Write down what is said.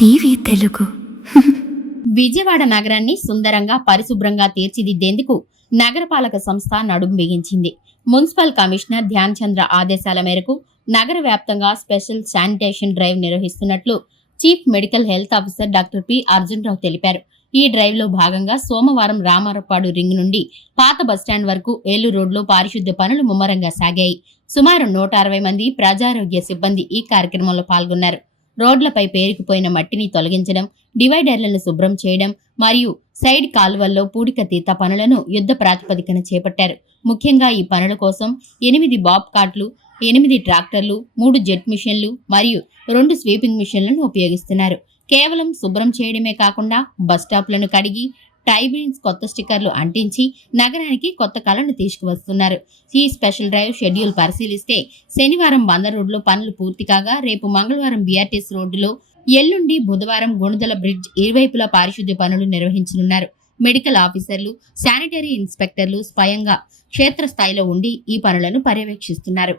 TV Telugu. Vijayawada నగరాన్ని సుందరంగా పరిశుభ్రంగా తీర్చిదిద్దేందుకు నగరపాలక సంస్థ నడుం బిగించింది. మున్సిపల్ కమిషనర్ ధ్యాన్ చంద్ర ఆదేశాల మేరకు నగర వ్యాప్తంగా స్పెషల్ శానిటేషన్ డ్రైవ్ నిర్వహిస్తున్నట్లు chief medical health officer doctor P Arjun Rao తెలిపారు. ఈ డ్రైవ్ లో భాగంగా సోమవారం రామారపాడు రింగ్ నుండి పాత బస్టాండ్ వరకు ఏలూరు రోడ్లో పారిశుద్ధ్య పనులు ముమ్మరంగా సాగాయి. సుమారు 160 మంది ప్రజారోగ్య సిబ్బంది ఈ కార్యక్రమంలో పాల్గొన్నారు. రోడ్లపై పేరుకుపోయిన మట్టిని తొలగించడం, డివైడర్లను శుభ్రం చేయడం మరియు సైడ్ కాలువల్లో పూడిక తీత పనులను యుద్ధ ప్రాతిపదికన చేపట్టారు. ముఖ్యంగా ఈ పనుల కోసం 8 బాబ్ కార్ట్లు, 8 ట్రాక్టర్లు, 3 జెట్ మిషన్లు మరియు 2 స్వీపింగ్ మిషన్లను ఉపయోగిస్తున్నారు. కేవలం శుభ్రం చేయడమే కాకుండా బస్టాప్లను కడిగి టైబీన్స్ కొత్త స్టిక్కర్లు అంటించి నగరానికి కొత్త కళను తీసుకువస్తున్నారు. ఈ స్పెషల్ డ్రైవ్ షెడ్యూల్ పరిశీలిస్తే శనివారం బందర్ రోడ్లో పనులు పూర్తి కాగా రేపు మంగళవారం బీఆర్టీఎస్ రోడ్డులో, ఎల్లుండి బుధవారం గుణదల బ్రిడ్జ్ ఇరువైపులా పారిశుద్ధ్య పనులు నిర్వహించనున్నారు. మెడికల్ ఆఫీసర్లు, శానిటరీ ఇన్స్పెక్టర్లు స్వయంగా క్షేత్రస్థాయిలో ఉండి ఈ పనులను పర్యవేక్షిస్తున్నారు.